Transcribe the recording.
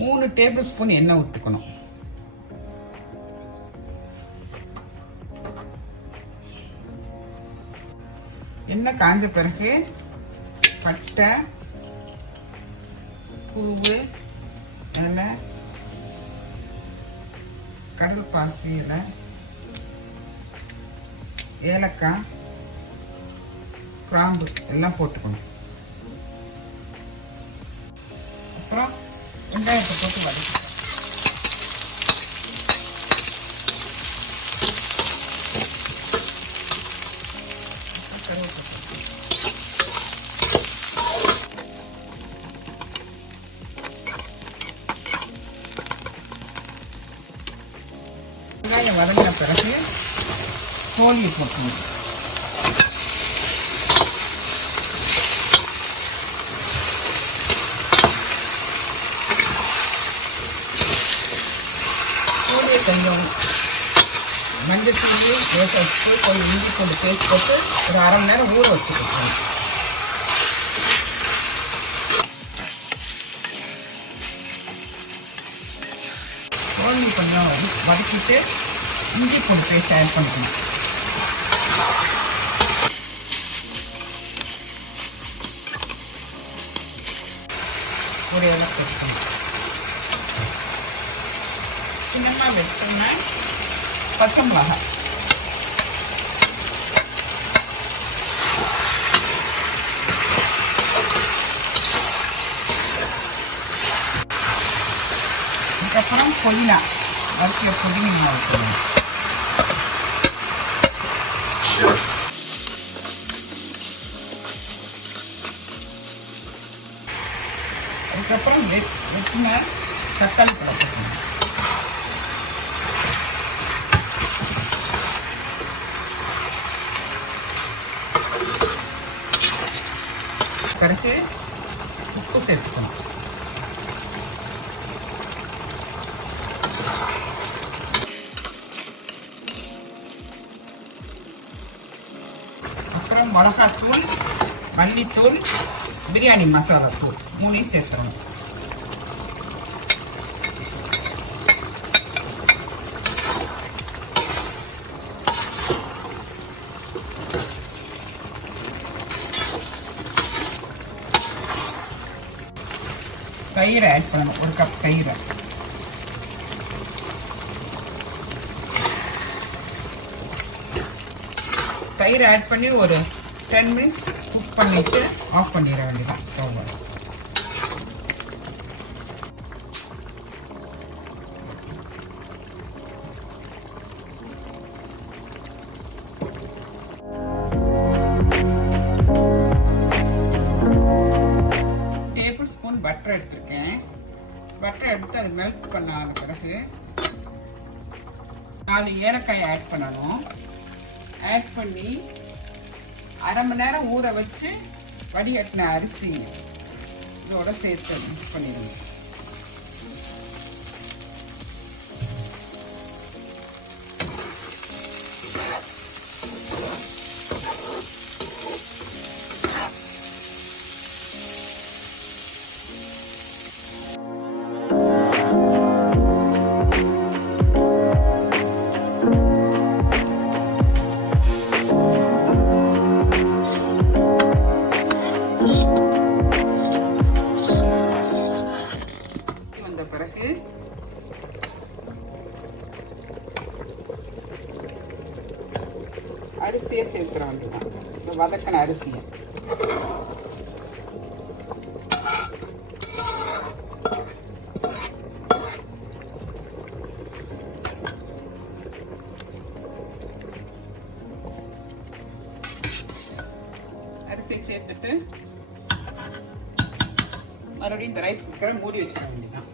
3 table spoon எண்ணெய் ஊற்றிக்கணும். எண்ணெய் காஞ்ச பிறகு பட்டை, பூவு, இலை, கடல்பாசி இலை, ஏலக்காய், கிராம்பு எல்லாம் போட்டுக்கணும். அப்புறம் வெங்காயத்தை போட்டு வதக்கிக்கலாம். வெங்காயம் வதங்கின பிறகு கோழி போட்டுக்கணும். கோழியை கொஞ்சம் மஞ்சத்தூள், லேசாக கொஞ்சம் இஞ்சி பூண்டு பேஸ்ட் போட்டு ஒரு அரை மணி நேரம் ஊற வச்சுக்கணும். கோழி கொஞ்சம் வதக்கிட்டு இஞ்சி பூண்டு பேஸ்ட் ஆட் பண்ணிக்கணும். ஒரு இலை போட்டுக்கணும். சின்னமாக வச்சோம்னா பச்சை மிளகாய், அதுக்கப்புறம் புதினா, வறுக்கிற புதினா வைக்கணும். அதுக்கப்புறம் வெட்டின தக்காளி பழம் போட்டுக்கணும். பிறகு உப்பு சேர்த்துக்கணும். அப்புறம் மிளகாத்தூள், மல்லித்தூள், பிரியாணி மசாலா தூள் 3 சேர்த்துக்கணும். தயிரை ஆட் பண்ணணும். 1 கப் தயிரை. தயிரை ஆட் பண்ணி ஒரு 10 மினிட்ஸ் குக் பண்ணிட்டு ஆஃப் பண்ணிட வேண்டியதான் ஸ்டவ். டேபிள் ஸ்பூன் பட்டர் எடுத்திருக்கேன். பட்டர் எடுத்து அது மெல்ட் பண்ண பிறகு 4 ஏலக்காய் ஆட் பண்ணணும். ஆட் பண்ணி அரை மணி நேரம் ஊற வச்சு வடிகட்டின அரிசி இதோட சேர்த்து மிக்ஸ் பண்ணிடுங்க. பிறகு அரிசியை சேர்த்துற வேண்டியதான். வதக்கின அரிசியை சேர்த்துட்டு மறுபடியும் இந்த ரைஸ் குக்கரை மூடி வச்சிட வேண்டியதான்.